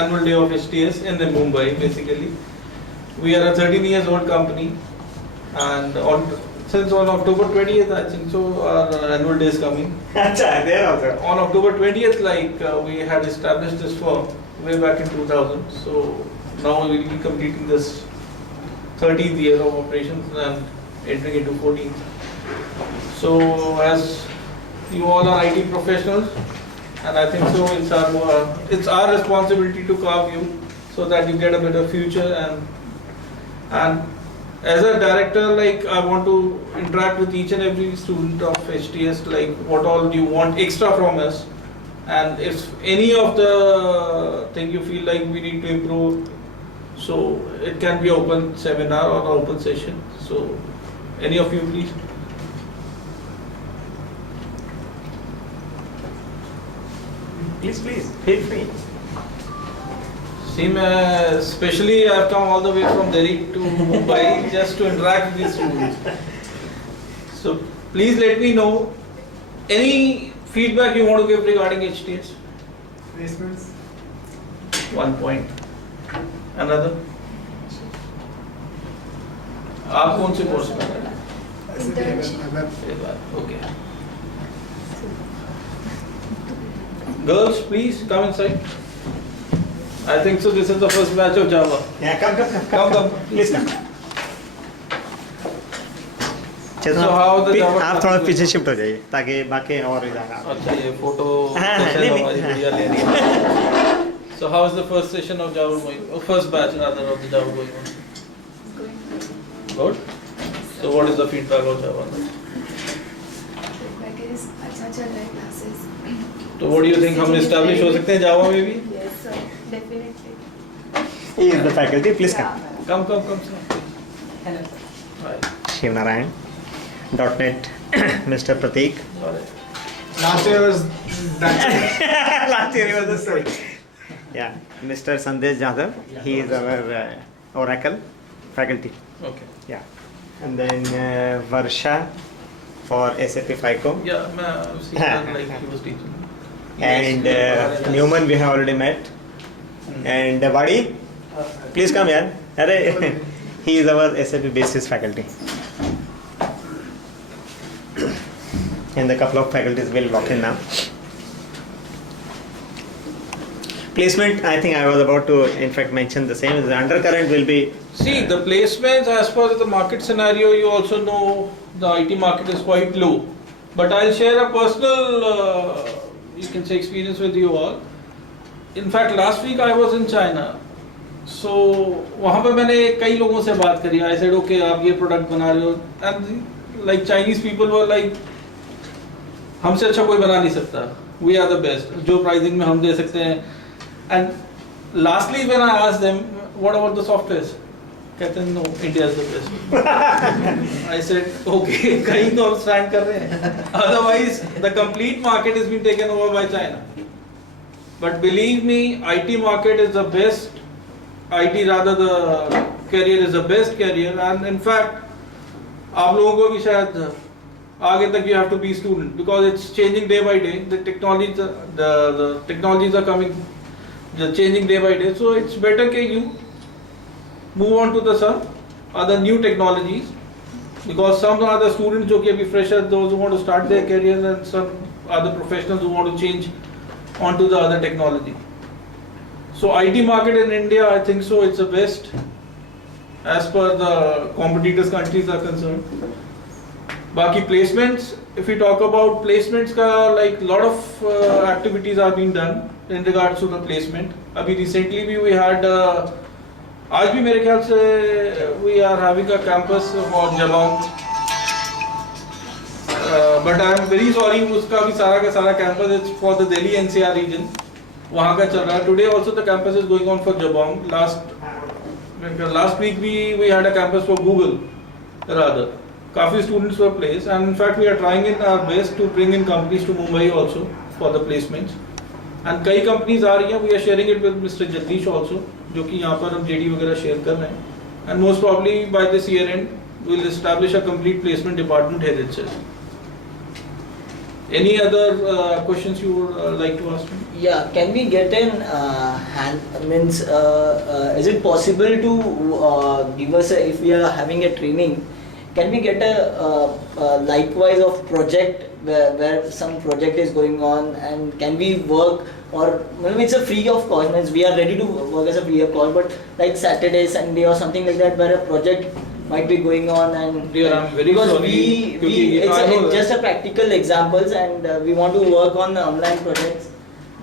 annual day of HTS in the Mumbai. Basically, we are a 13 years old company, and since on October 20th, I think so, our annual day is coming. There also. On October 20th, we had established this firm way back in 2000. So now we will be completing this 13th year of operations and entering into 14th. So as you all are IT professionals, and I think so it's our responsibility to carve you so that you get a better future, and as a director, I want to interact with each and every student of HTS, what all do you want extra from us, and if any of the thing you feel like we need to improve, so it can be open seminar or open session. So any of you please. Please, feel free. See, especially I've come all the way from Delhi to Mumbai just to interact with these students. So please let me know any feedback you want to give regarding HTS. Placements. 1 point. Another. आप कौन से course में हैं? Okay. Girls, please come inside. I think so. This is the first batch of Java. Yeah, come. Please come. So how the Java आप थोड़ा पीछे shift हो जाइए ताकि बाकी और इधर अच्छा ये फोटो हाँ, सेशन नहीं, हमारी हाँ। बढ़िया ले रही है. So how is the first session of Java going? First batch rather of the Java going on? Good. So what is the feedback of Java? Feedback is अच्छा चल रहा है classes. तो what do you think हम establish हो सकते हैं Java में भी? Yes sir, definitely. He is the faculty. Please come. Come. Hello. Hi. Shiv Narayan. .NET. Mr. Prateek. Got it. Last year was that. Last year he was the same. Yeah, Mr. Sandesh Jadhav. He is our Oracle faculty. Okay. Yeah, and then Varsha for SAP FICO. Yeah, मैं उसी तरह he was teaching. And Newman we have already met. And Wadi, please come here. Arey, he is our SAP basis faculty. And a couple of faculties will walk in now. Placement, I think I was about to in fact mention the same. The undercurrent will be. See, the placements as per the market scenario, you also know the IT market is quite low. But I'll share a personal, you can say, experience with you all. In fact, last week I was in China. So वहाँ पे मैंने कई लोगों से बात करी. I said, okay, आप ये product बना रहे हो, and like Chinese people were like, हमसे अच्छा कोई बना नहीं सकता. We are the best. जो pricing में हम दे सकते हैं. And lastly, when I asked them, what about the softwares? कहते हैं, no, India is the best. I said, okay, कहीं तो हम stand कर रहे हैं. Otherwise, the complete market has been taken over by China. But believe me, IT market is the best. IT rather the career is the best career, and in fact, आप लोगों को भी शायद आगे तक you have to be student because it's changing day by day. The technologies are coming. They're changing day by day, so it's better that you move on to the some other new technologies, because some are the students जो कि अभी freshers, those who want to start their careers, and some other professionals who want to change onto the other technology. So IT market in India, I think so it's the best as per the competitors countries are concerned. बाकी placements, if we talk about placements का like lot of activities are being done in regards to the placement. अभी recently भी we had आज भी मेरे ख्याल से we are having a campus for Jabong. But I am very sorry, उसका भी सारा का सारा campus is for the Delhi NCR region. वहाँ का चल रहा है. Today also the campus is going on for Jabong. Last week we had a campus for Google rather. काफी students were placed, and in fact we are trying in our best to bring in companies to Mumbai also for the placements. And कई companies आ रही हैं. We are sharing it with Mr. Jagdish also, जो कि यहाँ पर हम JD वगैरह share कर रहे हैं. And most probably by this year end, we will establish a complete placement department here itself. Any other questions you would like to ask me? Yeah, can we get an is it possible to give us if we are having a training, can we get a likewise of project where some project is going on, and can we work, or it's a free of cost, means we are ready to work as a free of cost, but like Saturday, Sunday or something like that, where a project might be going on, and Yeah, I'm very because sorry, it's I know it's that. just a practical examples, and we want to work on online projects.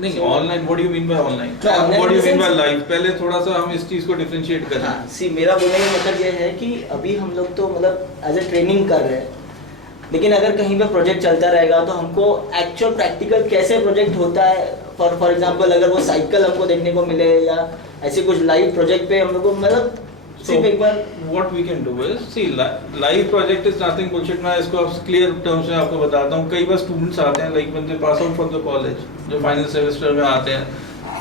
नहीं So- online, what do you mean by online? No, online What do you in the mean by sense- live? पहले थोड़ा सा हम इस चीज को differentiate करें. हाँ, सी मेरा बोलने का मतलब ये है कि अभी हम लोग तो मतलब एज ए ट्रेनिंग कर रहे हैं, लेकिन अगर कहीं पे प्रोजेक्ट चलता रहेगा तो हमको एक्चुअल प्रैक्टिकल कैसे प्रोजेक्ट होता है, फॉर एग्जांपल अगर वो साइकिल हमको देखने को मिले या ऐसे कुछ लाइव प्रोजेक्ट पे हम लोग को मतलब So सिर्फ एक बार what we can do is see live project is nothing bullshit. मैं इसको क्लियर टर्म्स में आपको बताता हूँ. कई बार स्टूडेंट्स आते हैं like when they pass out from the college, जो फाइनल सेमेस्टर में आते हैं,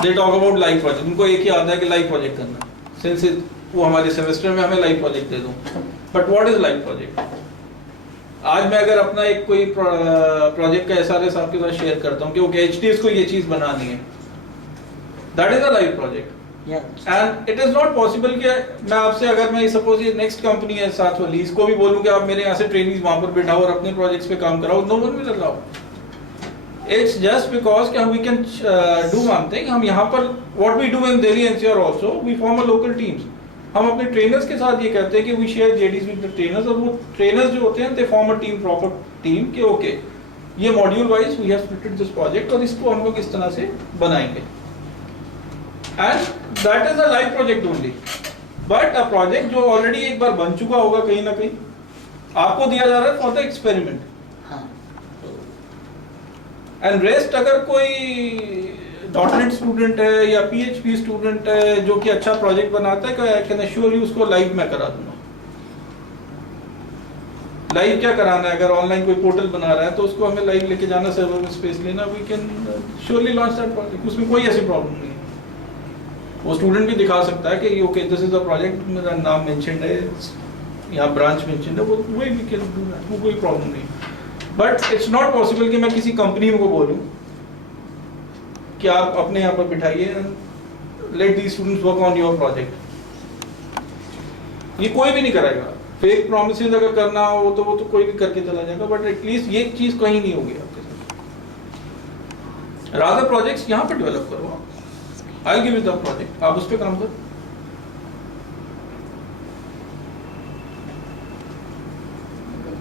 they talk about live project. उनको एक ही आता है कि लाइव प्रोजेक्ट करना. Since वो हमारे सेमेस्टर में हमें लाइव प्रोजेक्ट दे दो. But what is live project? आज मैं अगर अपना एक कोई प्रोजेक्ट का SRS आपके साथ शेयर करता हूँ कि ओके HDS को ये चीज बनानी है, that is a live project. And it is not possible कि मैं आपसे अगर मैं सपोज ये नेक्स्ट कंपनी है साथ वाली, इसको भी बोलूं कि आप मेरे यहाँ से ट्रेनिंग वहां पर बिठाओ और अपने प्रोजेक्ट्स पे काम कराओ, no one will allow. It's just because कि we can do one thing. हम यहाँ पर what we do in Delhi NCR also, we form a local teams. हम अपने ट्रेनर्स के साथ ये कहते हैं कि we share JDs with the trainers, और वो ट्रेनर्स जो होते हैं they form a team, proper team कि ओके ये module wise we have splitted this project और इसको हम लोग इस तरह से बनाएंगे. And that is a live project only. But a project जो already एक बार बन चुका होगा कहीं ना कहीं, आपको दिया जा रहा है for the experiment. हाँ, And rest अगर कोई .NET स्टूडेंट है या PHP स्टूडेंट है जो कि अच्छा प्रोजेक्ट बनाता है, I can assure you उसको लाइव मैं करा दूंगा. लाइव क्या कराना है? अगर ऑनलाइन कोई पोर्टल बना रहा है तो उसको हमें लाइव लेके जाना, सर्वर में स्पेस लेना, we can surely launch that project. उसमें कोई ऐसी प्रॉब्लम नहीं है. वो स्टूडेंट भी दिखा सकता है कि okay this is a project, मेरा नाम मेंशन्ड है, यहाँ ब्रांच मेंशन्ड है, वो वही भी कैन डू दैट, वो कोई प्रॉब्लम नहीं. बट इट्स नॉट पॉसिबल कि मैं किसी कंपनी को बोलूँ कि आप अपने यहाँ पर बिठाइए, let the students work on your project. ये कोई भी नहीं करेगा. फेक प्रॉमिसेस अगर करना हो तो वो तो कोई भी करके चला जाएगा, बट एटलीस्ट ये चीज कहीं नहीं होगी आपके साथ. रादर प्रोजेक्ट्स यहाँ पर डेवलप करो. I'll give you the project. आप उस पे काम करो.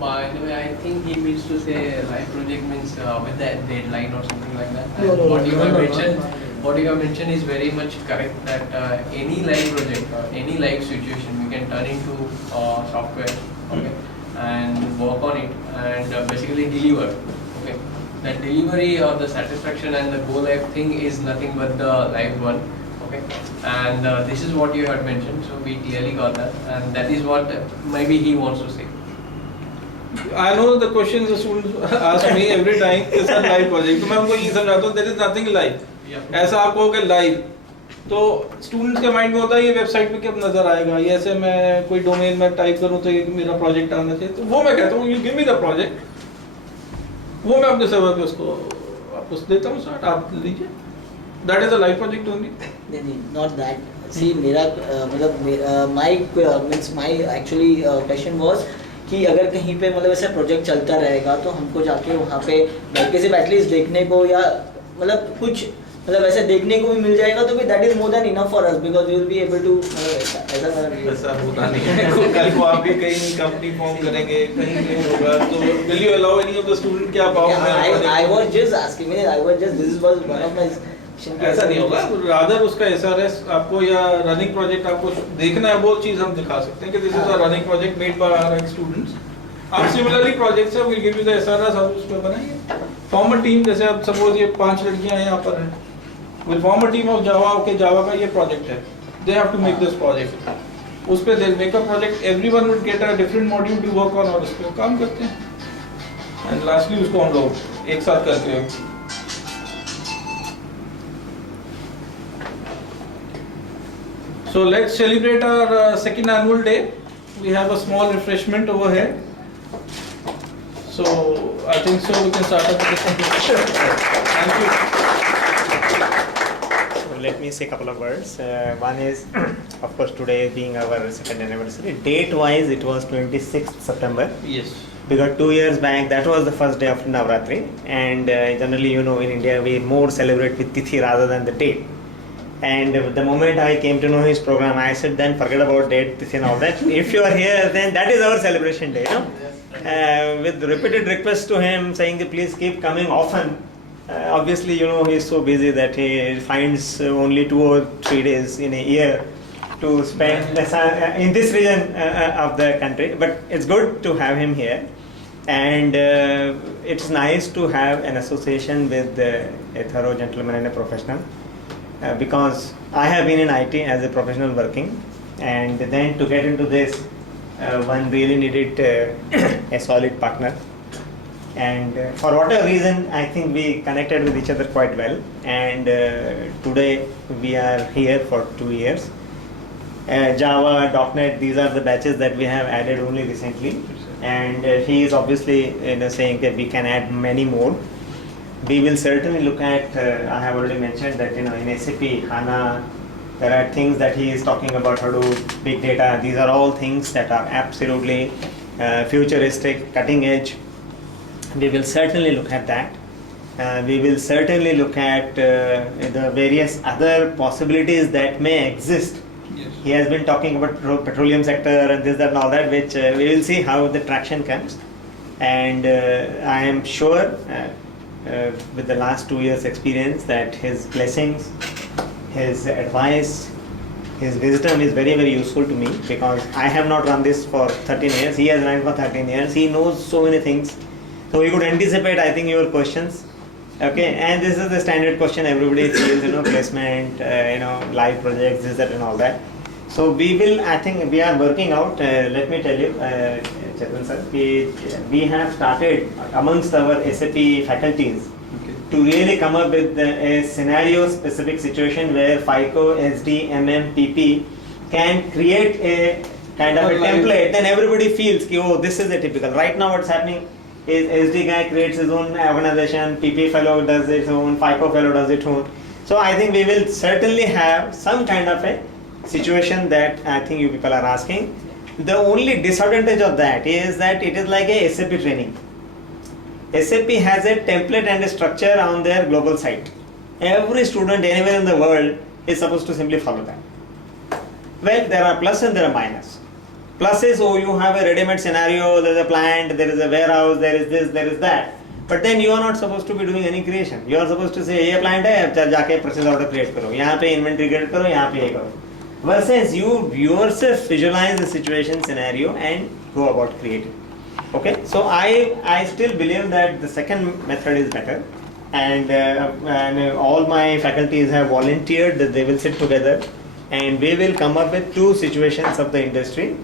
By the way, I think he means to say live project means with that deadline or something like that. No, no, What you have no, no, mentioned, no. what you have mentioned is very much correct. That any live project, any live situation, we can turn into software, okay, and work on it and basically deliver. Okay, the delivery or the satisfaction and the go live thing is nothing but the live one. Okay, and this is what you had mentioned, so we clearly got that, and that is what maybe he wants to say. I know the questions the students ask me every time is a live project. तो मैं उनको ये समझाता हूँ there is nothing live. ऐसा आप कहोगे live तो स्टूडेंट्स के माइंड में होता है ये वेबसाइट पे कब नजर आएगा, ये ऐसे मैं कोई डोमेन में टाइप करूँ तो ये मेरा प्रोजेक्ट आना चाहिए. तो वो मैं कहता हूँ you give me the project, वो मैं अपने सर्वर पे उसको आपको देता हूँ, स्टार्ट आप लीजिए. That is a live project only. नहीं, नॉट दैट. सी मेरा मतलब my means my actually question was कि अगर कहीं पे मतलब ऐसा प्रोजेक्ट चलता रहेगा तो हमको जाके वहाँ पे बैठ के सिर्फ एटलीस्ट देखने को या मतलब कुछ मतलब ऐसे देखने को भी मिल जाएगा तो that is more than enough for us because you will be able to ऐसा होता नहीं है. कल को आप भी कहीं कंपनी फॉर्म करेंगे, कहीं नहीं होगा, तो will you allow any of the student कि आप आओ? I was just asking, I was just this was one of my. ऐसा नहीं होगा. रादर उसका एसआरएस आपको या रनिंग प्रोजेक्ट आपको देखना है, वो चीज हम दिखा सकते हैं कि this is a running project made by our students. आप सिमिलरली प्रोजेक्ट्स है, will give you the SRS, आप उसमें बनाइए. फॉर्म अ टीम, जैसे आप सपोज ये 5 लड़कियां यहाँ पर हैं, will form a team of Java. Okay, Java का ये प्रोजेक्ट है, they have to make this project. उस पे they make a project, everyone would get a different module to work on, और उस पे काम करते हैं. एंड लास्टली उसको हम लोग एक साथ करते हैं. So let's celebrate our second annual day. We have a small refreshment over here. So I think so we can start up with the session. Thank you. So let me say a couple of words. One is, of course, today being our second anniversary. Date-wise, it was 26th September. Yes. Because 2 years back, that was the first day of Navratri. And generally, you know, in India, we more celebrate with Tithi rather than the date. And the moment I came to know his program, I said, then forget about date, Tithi and all that. If you are here, then that is our celebration day, you know. With repeated requests to him saying, please keep coming often. Obviously, you know, he is so busy that he finds only 2 or 3 days in a year to spend in this region of the country. But it's good to have him here. And it's nice to have an association with a thorough gentleman and a professional. Because I have been in IT as a professional working, and then to get into this, one really needed a solid partner. And for whatever reason, I think we connected with each other quite well. And today we are here for 2 years. Java, .NET, these are the batches that we have added only recently. And he is obviously saying that we can add many more. We will certainly look at, I have already mentioned that in SAP, HANA, there are things that he is talking about, Hadoop, big data. These are all things that are absolutely futuristic, cutting edge. We will certainly look at that. We will certainly look at the various other possibilities that may exist. Yes. He has been talking about petroleum sector and this, that and all that, which we will see how the traction comes. And I am sure with the last 2 years experience that his blessings, his advice, his wisdom is very, very useful to me, because I have not run this for 13 years. He has run it for 13 years. He knows so many things. So he could anticipate, I think, your questions. Okay, and this is the standard question everybody feels, placement, live projects, this, that and all that. So we will, I think we are working out, let me tell you, Chetan sir, we have started amongst our SAP faculties to really come up with a scenario specific situation where FICO, SD, MM, PP can create a kind of a template, then everybody feels, oh, this is a typical. Right now what's happening is SD guy creates his own organization, PP fellow does its own, FICO fellow does its own. So I think we will certainly have some kind of a situation that I think you people are asking. The only disadvantage of that is that it is like a SAP training. SAP has a template and a structure on their global site. Every student anywhere in the world is supposed to simply follow that. Well, there are plus and there are minus. Plus is, oh, you have a ready-made scenario, there is a plant, there is a warehouse, there is this, there is that. But then you are not supposed to be doing any creation. You are supposed to say, ये plant है, अब जाके purchase order create करो, यहाँ पे inventory create करो, यहाँ पे ये करो. Versus you yourself visualize the situation scenario and go about creating. Okay, so I still believe that the second method is better, and all my faculties have volunteered that they will sit together and we will come up with 2 situations of the industry.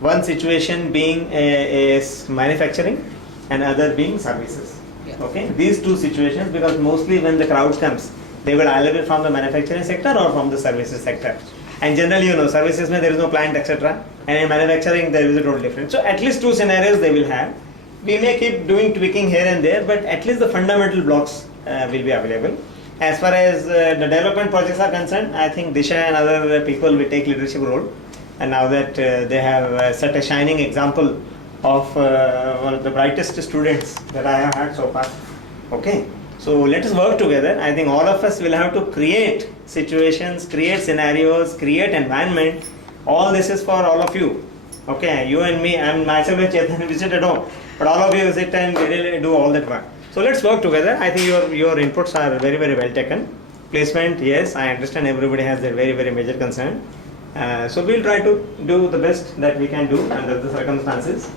One situation being a manufacturing and other being services. Yeah. Okay, these 2 situations, because mostly when the crowd comes, they will either be from the manufacturing sector or from the services sector. And generally, services there is no plant, etc. And in manufacturing, there is a total difference. So at least 2 scenarios they will have. We may keep doing tweaking here and there, but at least the fundamental blocks will be available. As far as the development projects are concerned, I think Disha and other people will take leadership role. And now that they have set a shining example of one of the brightest students that I have had so far. Okay. So let us work together. I think all of us will have to create situations, create scenarios, create environment. All this is for all of you. Okay, you and me, and myself and Chetan, we sit at home. But all of you sit and really do all that work. So let's work together. I think your inputs are very, very well taken. Placement, yes, I understand everybody has their very, very major concern. So we'll try to do the best that we can do under the circumstances.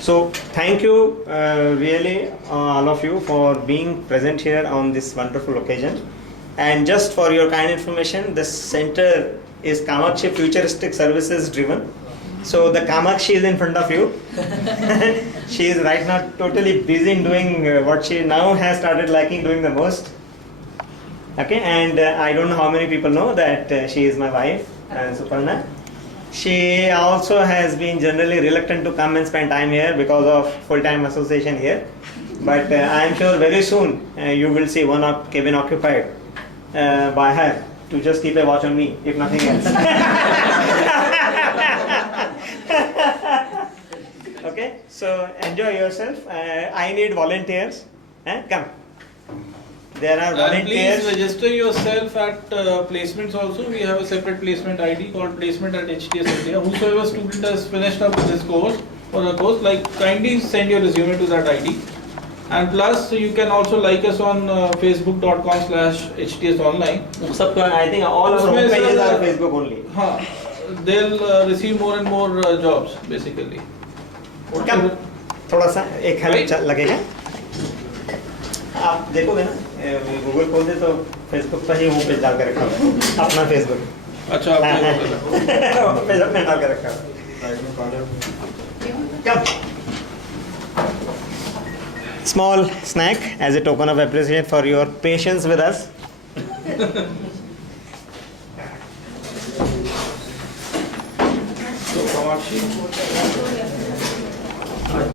So thank you really all of you for being present here on this wonderful occasion. And just for your kind information, this center is Kamakshi Futuristic Services driven. So the Kamakshi is in front of you. She is right now totally busy in doing what she now has started liking doing the most. Okay, and I don't know how many people know that she is my wife, Suparna. She also has been generally reluctant to come and spend time here because of full-time association here. But I am sure very soon you will see one cabin occupied by her to just keep a watch on me, if nothing else. Okay, so enjoy yourself. I need volunteers. Come. There are And volunteers. please register yourself at placements also. We have a separate placement ID called placement at HTS India. Whosoever student has finished up this course or a course, like kindly send your resume to that ID. And plus you can also like us on facebook.com/HTS online. I think all our home pages are Facebook only. हाँ, they'll receive more and more jobs basically. कम थोड़ा सा एक help Right. लगेगा. आप देखोगे ना Google खोल दे तो फेसबुक पर ही होम पेज डाल के रखा हुआ है अपना फेसबुक. अच्छा, आपने होम पेज अपने डाल के रखा हुआ है. Come. Small snack as a token of appreciation for your patience with us. So, Kamakshi.